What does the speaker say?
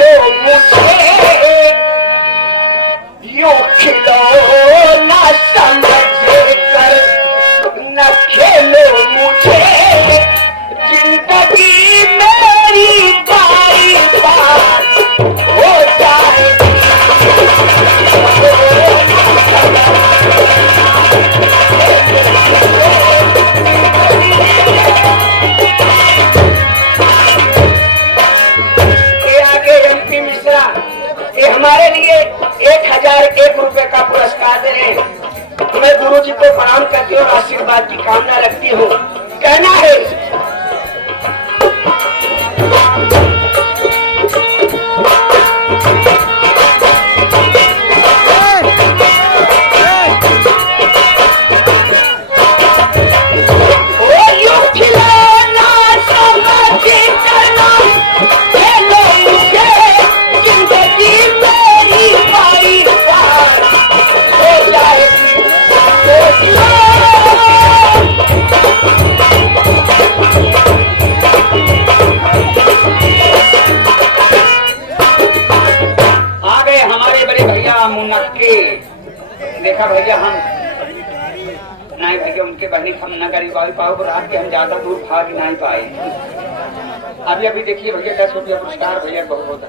खेलो मुझे यूं खिलौना समझ कर, न खेलो मुझे जिंदगी मेरी बारी बार हो जाएगी। ये हमारे लिए 1001 रुपए का पुरस्कार दे रहे हैं। मैं गुरु जी को प्रणाम करती हूँ, आशीर्वाद की कामना रखती हूँ। कहना है देखा भैया, हम नहीं भैया उनके बहनी हम न गरीब पाओ रात के हम ज्यादा दूर भाग नहीं पाए। अभी देखिए भैया 10 रुपया पुरस्कार भैया बहुत बहुत